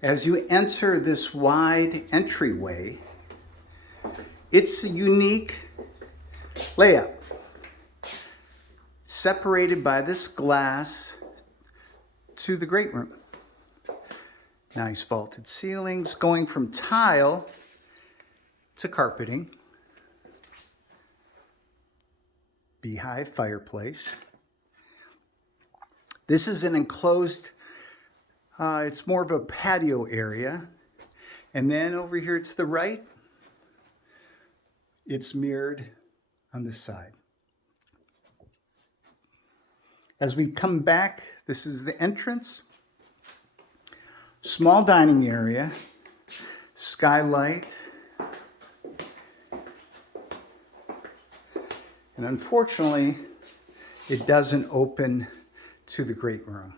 As you enter this wide entryway, it's a unique layout, separated by this glass to the great room. Nice vaulted ceilings going from tile to carpeting. Beehive fireplace. This is an enclosed, it's more of a patio area. And then over here to the right, it's mirrored on this side. As we come back, this is the entrance. Small dining area, skylight. And unfortunately, it doesn't open to the great room.